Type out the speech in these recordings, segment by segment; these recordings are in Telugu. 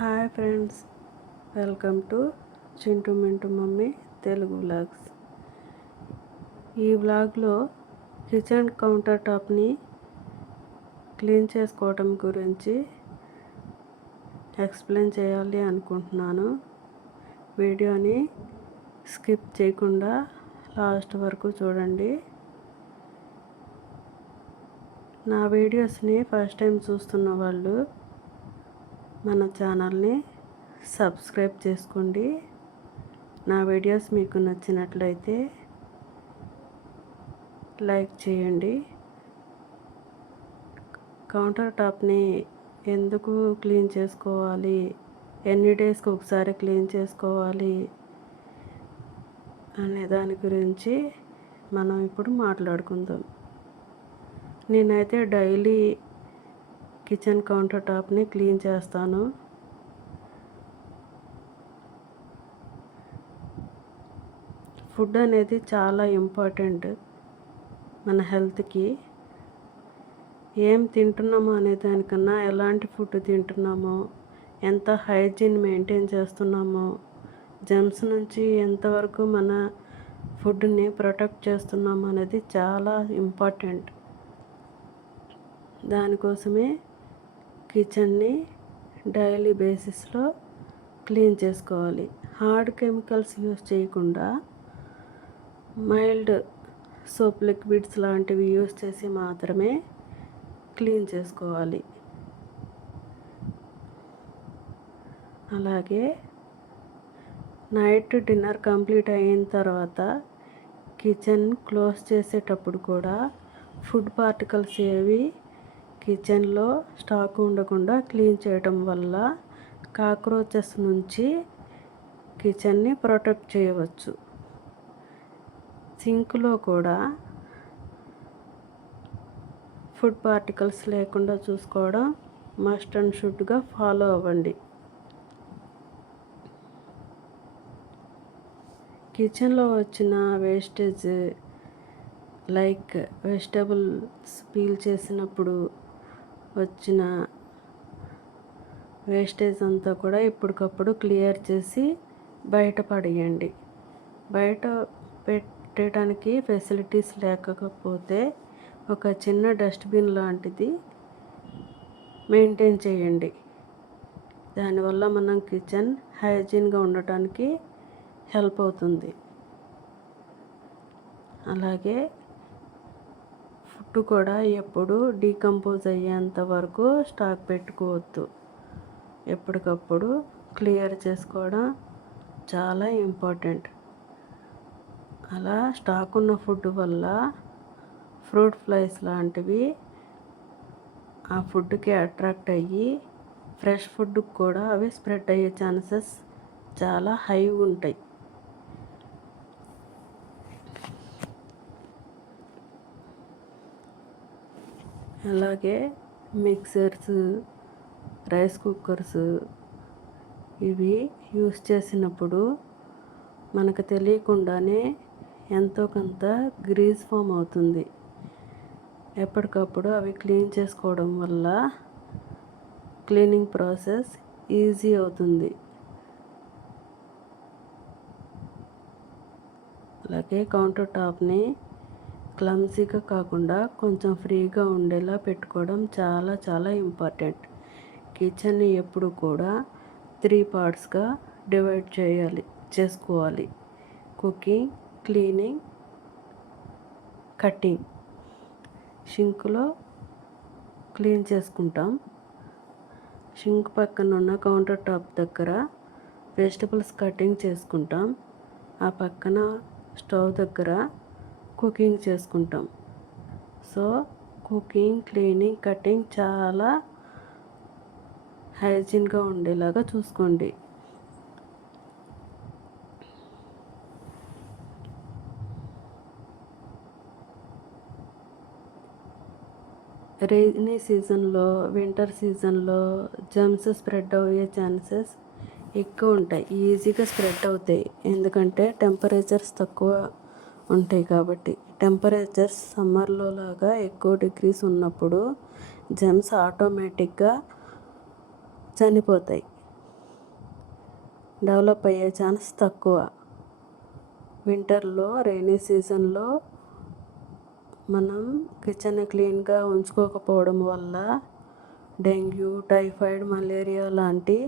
Hi friends, welcome to Chintu Mintu mummy Telugu vlogs. ఈ వ్లాగ్లో కిచెన్ కౌంటర్ టాప్ని క్లీన్ చేసుకోవడం గురించి ఎక్స్ప్లెయిన్ చేయాలి అనుకుంటున్నాను. వీడియోని స్కిప్ చేయకుండా లాస్ట్ వరకు చూడండి. నా వీడియోస్ని ఫస్ట్ టైం చూస్తున్న వాళ్ళు మన ఛానల్ని సబ్స్క్రైబ్ చేసుకోండి. నా వీడియోస్ మీకు నచ్చినట్లయితే లైక్ చేయండి. కౌంటర్ టాప్ని ఎందుకు క్లీన్ చేసుకోవాలి, ఎన్ని డేస్కి ఒకసారి క్లీన్ చేసుకోవాలి అనే దాని గురించి మనం ఇప్పుడు మాట్లాడుకుందాం. నేనైతే డైలీ కిచెన్ కౌంటర్ టాప్ని క్లీన్ చేస్తాను. ఫుడ్ అనేది చాలా ఇంపార్టెంట్ మన హెల్త్కి. ఏం తింటున్నామో అనే దానికన్నా ఎలాంటి ఫుడ్ తింటున్నామో, ఎంత హైజీన్ మెయింటైన్ చేస్తున్నామో, జెమ్స్ నుంచి ఎంతవరకు మన ఫుడ్ని ప్రొటెక్ట్ చేస్తున్నామో అనేది చాలా ఇంపార్టెంట్. దానికోసమే కిచెన్ని డైలీ బేసిస్లో క్లీన్ చేసుకోవాలి. హార్డ్ కెమికల్స్ యూస్ చేయకుండా మైల్డ్ సోప్ లిక్విడ్స్ లాంటివి యూస్ చేసి మాత్రమే క్లీన్ చేసుకోవాలి. అలాగే నైట్ డిన్నర్ కంప్లీట్ అయిన తర్వాత కిచెన్ క్లోజ్ చేసేటప్పుడు కూడా ఫుడ్ పార్టికల్స్ ఏవి కిచెన్లో స్టాక్ ఉండకుండా క్లీన్ చేయడం వల్ల కాక్రోచెస్ నుంచి కిచెన్ని ప్రొటెక్ట్ చేయవచ్చు. సింక్లో కూడా ఫుడ్ పార్టికల్స్ లేకుండా చూసుకోవడం మస్ట్ అండ్ షుడ్గా ఫాలో అవ్వండి. కిచెన్లో వచ్చిన వేస్టేజ్ లైక్ వెజిటబుల్స్ పీల్ చేసినప్పుడు వచ్చిన వేస్టేజ్ అంతా కూడా ఎప్పటికప్పుడు క్లియర్ చేసి బయట పడేయండి. బయట పెట్టడానికి ఫెసిలిటీస్ లేకపోతే ఒక చిన్న డస్ట్బిన్ లాంటిది మెయింటైన్ చేయండి. దానివల్ల మనం కిచెన్ హైజీన్గా ఉండటానికి హెల్ప్ అవుతుంది. అలాగే ఫుడ్ కూడా ఎప్పుడు డీకంపోజ్ అయ్యేంత వరకు స్టాక్ పెట్టుకోవద్దు. ఎప్పటికప్పుడు క్లియర్ చేసుకోవడం చాలా ఇంపార్టెంట్. అలా స్టాక్ ఉన్న ఫుడ్ వల్ల ఫ్రూట్ ఫ్లైస్ లాంటివి ఆ ఫుడ్కి అట్రాక్ట్ అయ్యి ఫ్రెష్ ఫుడ్కి కూడా అవి స్ప్రెడ్ అయ్యే ఛాన్సెస్ చాలా హై ఉంటాయి. అలాగే మిక్సర్స్, రైస్ కుక్కర్స్ ఇవి యూస్ చేసినప్పుడు మనకు తెలియకుండానే ఎంతో కొంత గ్రీస్ ఫామ్ అవుతుంది. ఎప్పటికప్పుడు అవి క్లీన్ చేసుకోవడం వల్ల క్లీనింగ్ ప్రాసెస్ ఈజీ అవుతుంది. అలాగే కౌంటర్ టాప్ని క్లమ్జీగా కాకుండా కొంచెం ఫ్రీగా ఉండేలా పెట్టుకోవడం చాలా చాలా ఇంపార్టెంట్. కిచెన్ని ఎప్పుడు కూడా 3 పార్ట్స్గా డివైడ్ చేసుకోవాలి. Cooking, cleaning, cutting. షింక్లో క్లీన్ చేసుకుంటాం. షింక్ పక్కన ఉన్న కౌంటర్ టాప్ దగ్గర వెజిటబుల్స్ కటింగ్ చేసుకుంటాం. ఆ పక్కన స్టవ్ దగ్గర కుకింగ్ చేసుకుంటాం. సో కుకింగ్, క్లీనింగ్, కటింగ్ చాలా హైజీన్గా ఉండేలాగా చూసుకోండి. రైనీ సీజన్లో, వింటర్ సీజన్లో జెమ్స్ స్ప్రెడ్ అయ్యే ఛాన్సెస్ ఎక్కువ ఉంటాయి. ఈజీగా స్ప్రెడ్ అవుతాయి, ఎందుకంటే టెంపరేచర్స్ తక్కువ ఉంటాయి కాబట్టి. టెంపరేచర్స్ సమ్మర్లో లాగా ఎక్కువ డిగ్రీస్ ఉన్నప్పుడు జెమ్స్ ఆటోమేటిక్గా చనిపోతాయి. డెవలప్ అయ్యే ఛాన్స్ తక్కువ. వింటర్లో రైనీ సీజన్లో మనం కిచెన్ క్లీన్గా ఉంచుకోకపోవడం వల్ల డెంగ్యూ, టైఫాయిడ్, మలేరియా లాంటి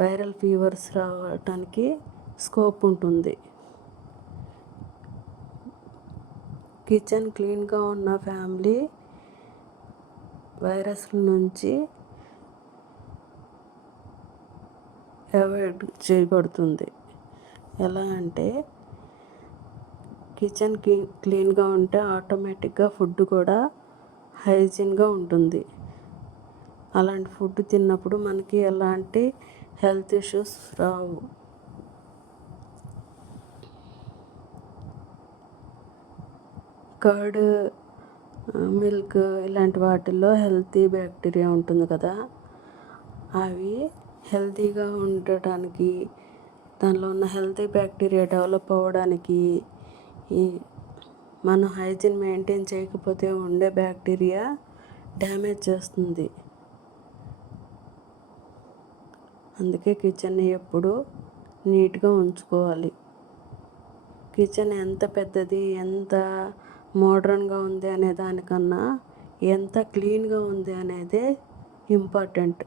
వైరల్ ఫీవర్స్ రావడానికి స్కోప్ ఉంటుంది. కిచెన్ క్లీన్గా ఉన్న ఫ్యామిలీ వైరస్ల నుంచి అవాయిడ్ చేయబడుతుంది. ఎలా అంటే కిచెన్ క్లీన్గా ఉంటే ఆటోమేటిక్గా ఫుడ్ కూడా హైజీన్గా ఉంటుంది. అలాంటి ఫుడ్ తిన్నప్పుడు మనకి ఎలాంటి హెల్త్ ఇష్యూస్ రావు. కర్డ్, మిల్క్ ఇలాంటి వాటిల్లో హెల్తీ బ్యాక్టీరియా ఉంటుంది కదా, అవి హెల్తీగా ఉండటానికి, దానిలో ఉన్న హెల్తీ బ్యాక్టీరియా డెవలప్ అవ్వడానికి, మనం హైజీన్ మెయింటైన్ చేయకపోతే ఉండే బ్యాక్టీరియా డ్యామేజ్ చేస్తుంది. అందుకే కిచెన్ని ఎప్పుడు నీట్గా ఉంచుకోవాలి. కిచెన్ ఎంత పెద్దది, ఎంత మోడ్రన్గా ఉంది అనే దానికన్నా ఎంత క్లీన్గా ఉంది అనేదే ఇంపార్టెంట్.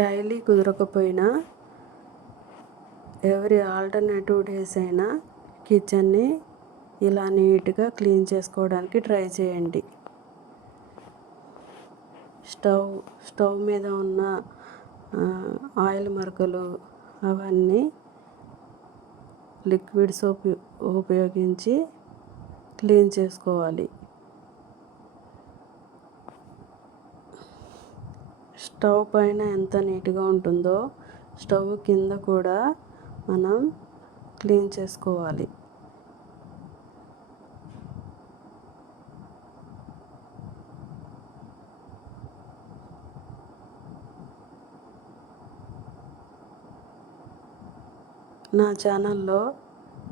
డైలీ కుదరకపోయినా ఎవ్రీ ఆల్టర్నేటివ్ డేస్ అయినా కిచెన్ని ఇలా నీట్గా క్లీన్ చేసుకోవడానికి ట్రై చేయండి. స్టవ్ మీద ఉన్న ఆయిల్ మరకలు అవన్నీ లిక్విడ్ సోప్ ఉపయోగించి క్లీన్ చేసుకోవాలి. స్టవ్ పైన ఎంత నీట్గా ఉంటుందో స్టవ్ కింద కూడా మనం క్లీన్ చేసుకోవాలి. నా ఛానల్లో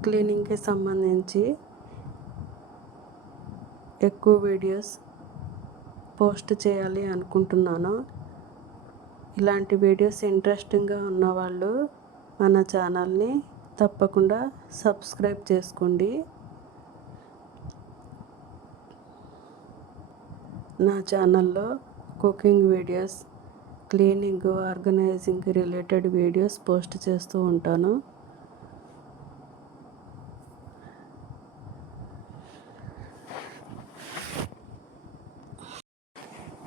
క్లీనింగ్కి సంబంధించి ఎక్కువ వీడియోస్ పోస్ట్ చేయాలి అనుకుంటున్నాను. ఇలాంటి వీడియోస్ ఇంట్రెస్టింగ్గా ఉన్నవాళ్ళు మన ఛానల్ని తప్పకుండా సబ్స్క్రైబ్ చేసుకోండి. నా ఛానల్లో cooking videos, cleaning, organizing related videos post చేస్తూ ఉంటాను.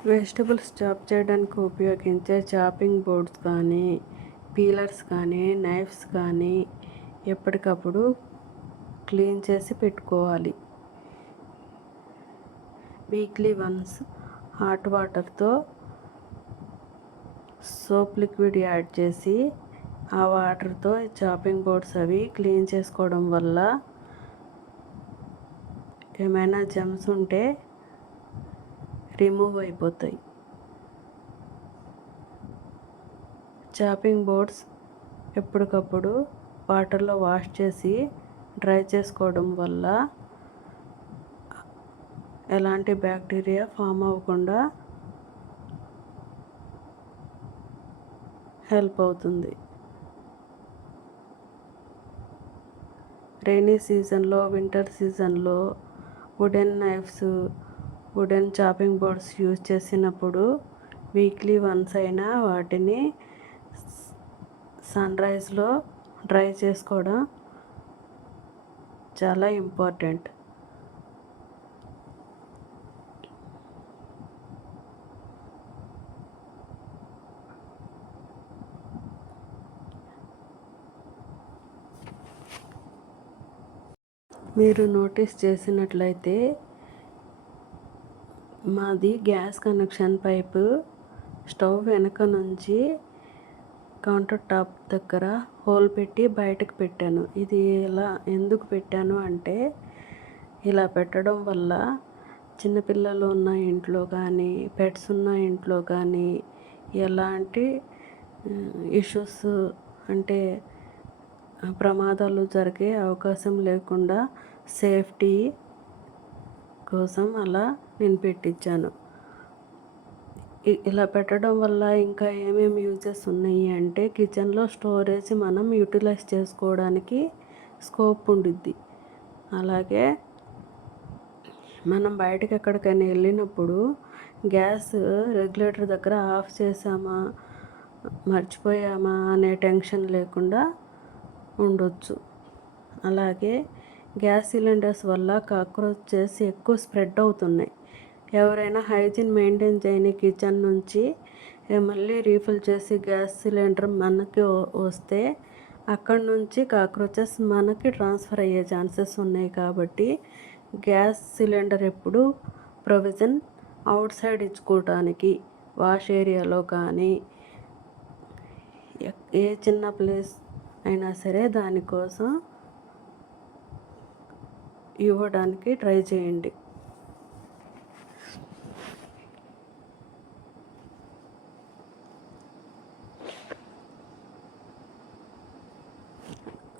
వెజిటబుల్స్ చాప్ చేయడానికి ఉపయోగించే చాపింగ్ బోర్డ్స్ కానీ, పీలర్స్ కానీ, నైఫ్స్ కానీ ఎప్పటికప్పుడు క్లీన్ చేసి పెట్టుకోవాలి. వీక్లీ వన్స్ హాట్ వాటర్తో సోప్ లిక్విడ్ యాడ్ చేసి ఆ వాటర్తో చాపింగ్ బోర్డ్స్ అవి క్లీన్ చేసుకోవడం వల్ల ఏమైనా జెమ్స్ ఉంటే రిమూవ్ అయిపోతాయి. చాపింగ్ బోర్డ్స్ ఎప్పటికప్పుడు వాటర్లో వాష్ చేసి డ్రై చేసుకోవడం వల్ల ఎలాంటి బ్యాక్టీరియా ఫామ్ అవ్వకుండా హెల్ప్ అవుతుంది. రైనీ సీజన్లో, వింటర్ సీజన్లో wooden knifes, wooden chopping boards use చేసినప్పుడు వీక్లీ వన్స్ అయినా వాటిని సన్రైజ్లో డ్రై చేసుకోవడం చాలా ఇంపార్టెంట్. మీరు నోటీస్ చేసినట్లయితే మాది గ్యాస్ కనెక్షన్ పైపు స్టవ్ వెనక నుంచి కౌంటర్ టాప్ దగ్గర హోల్ పెట్టి బయటకు పెట్టాను. ఇది ఎందుకు పెట్టాను అంటే, ఇలా పెట్టడం వల్ల చిన్నపిల్లలు ఉన్న ఇంట్లో కానీ, పెట్స్ ఉన్న ఇంట్లో కానీ ఎలాంటి ఇష్యూస్ అంటే ప్రమాదాలు జరిగే అవకాశం లేకుండా కోసం అలా నేను పెట్టించాను. ఇలా పెట్టడం వల్ల ఇంకా ఏమేమి యూజెస్ ఉన్నాయి అంటే కిచెన్లో స్టోరేజ్ మనం యూటిలైజ్ చేసుకోవడానికి స్కోప్ ఉండిద్ది. అలాగే మనం బయటకు ఎక్కడికైనా వెళ్ళినప్పుడు గ్యాస్ రెగ్యులేటర్ దగ్గర ఆఫ్ చేసామా మర్చిపోయామా అనే టెన్షన్ లేకుండా ఉండొచ్చు. అలాగే గ్యాస్ సిలిండర్స్ వల్ల కాక్రోచెస్ ఎక్కువ స్ప్రెడ్ అవుతున్నాయి. ఎవరైనా హైజీన్ మెయింటైన్ చేయని కిచెన్ నుంచి మళ్ళీ రీఫిల్ చేసి గ్యాస్ సిలిండర్ మనకి వస్తే అక్కడి నుంచి కాక్రోచెస్ మనకి ట్రాన్స్ఫర్ అయ్యే ఛాన్సెస్ ఉన్నాయి. కాబట్టి గ్యాస్ సిలిండర్ ఎప్పుడు ప్రొవిజన్ అవుట్ సైడ్ ఇచ్చుకోవటానికి వాష్ ఏరియాలో కానీ ఏ చిన్న ప్లేస్ అయినా సరే దానికోసం ఇవ్వడానికి ట్రై చేయండి.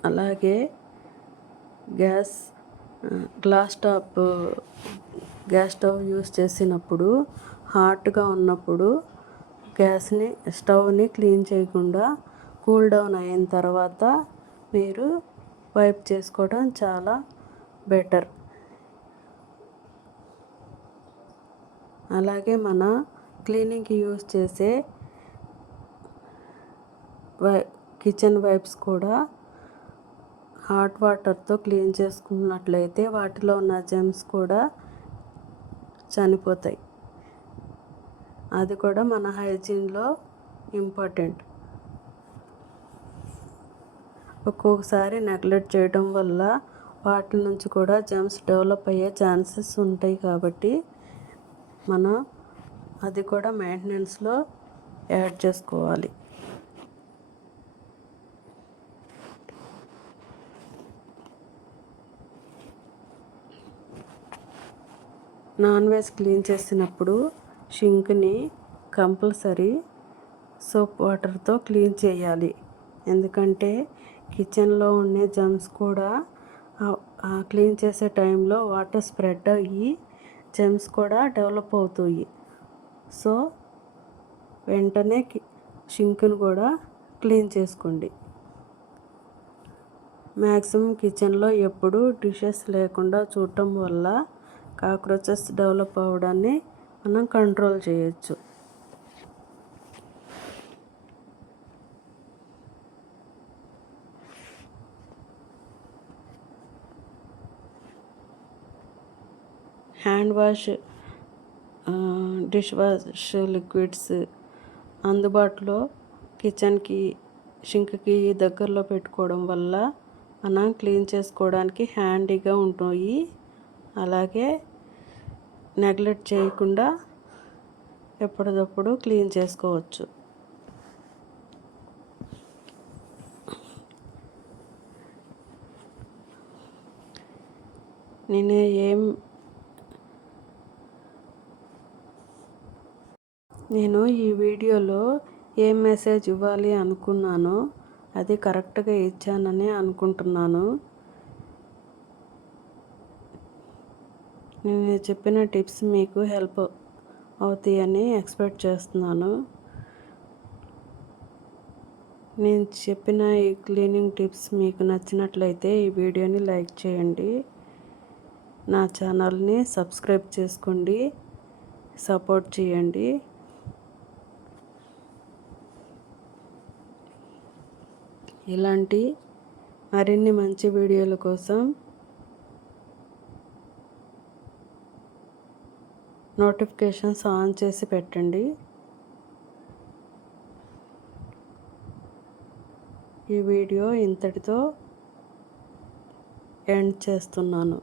అలాగే గ్యాస్ స్టవ్ యూస్ చేసినప్పుడు హాట్గా ఉన్నప్పుడు స్టవ్ని క్లీన్ చేయకుండా కూల్ డౌన్ అయిన తర్వాత మీరు వైప్ చేసుకోవడం చాలా బెటర్. అలాగే మన క్లీనింగ్కి యూస్ చేసే కిచెన్ వైప్స్ కూడా హాట్ వాటర్తో క్లీన్ చేసుకున్నట్లయితే వాటిలో ఉన్న జెమ్స్ కూడా చనిపోతాయి. అది కూడా మన హైజీన్లో ఇంపార్టెంట్. ఒక్కొక్కసారి నెగ్లెక్ట్ చేయడం వల్ల వాటి నుంచి కూడా జెమ్స్ డెవలప్ అయ్యే ఛాన్సెస్ ఉంటాయి. కాబట్టి మనం అది కూడా మెయింటెనెన్స్లో యాడ్ చేసుకోవాలి. నాన్ వెజ్ క్లీన్ చేసినప్పుడు షింక్ని కంపల్సరీ సోప్ వాటర్తో క్లీన్ చేయాలి. ఎందుకంటే కిచెన్లో ఉండే జెమ్స్ కూడా క్లీన్ చేసే టైంలో వాటర్ స్ప్రెడ్ అయ్యి జెమ్స్ కూడా డెవలప్ అవుతాయి. సో వెంటనే షింక్ను కూడా క్లీన్ చేసుకోండి. మ్యాక్సిమం కిచెన్లో ఎప్పుడు డిషెస్ లేకుండా చూడటం వల్ల కాక్రోచెస్ డెవలప్ అవ్వడాన్ని మనం కంట్రోల్ చేయొచ్చు. Hand wash, dish wash liquids అందుబాటులో కిచెన్కి షింక్కి దగ్గరలో పెట్టుకోవడం వల్ల మనం క్లీన్ చేసుకోవడానికి హ్యాండీగా ఉంటాయి. అలాగే నెగ్లెక్ట్ చేయకుండా ఎప్పటికప్పుడు క్లీన్ చేసుకోవచ్చు. నేను ఈ వీడియోలో ఏం మెసేజ్ ఇవ్వాలి అనుకున్నానో అది కరెక్ట్గా ఇచ్చానని అనుకుంటున్నాను. నేను చెప్పిన టిప్స్ మీకు హెల్ప్ అవుతాయని ఎక్స్పెక్ట్ చేస్తున్నాను. నేను చెప్పిన ఈ క్లీనింగ్ టిప్స్ మీకు నచ్చినట్లయితే ఈ వీడియోని లైక్ చేయండి. నా ఛానల్ని సబ్స్క్రైబ్ చేసుకోండి, సపోర్ట్ చేయండి. ఇలాంటి మరిన్ని మంచి వీడియోల కోసం నోటిఫికేషన్స్ ఆన్ చేసి పెట్టండి. ఈ వీడియో ఇంతటితో ఎండ్ చేస్తున్నాను.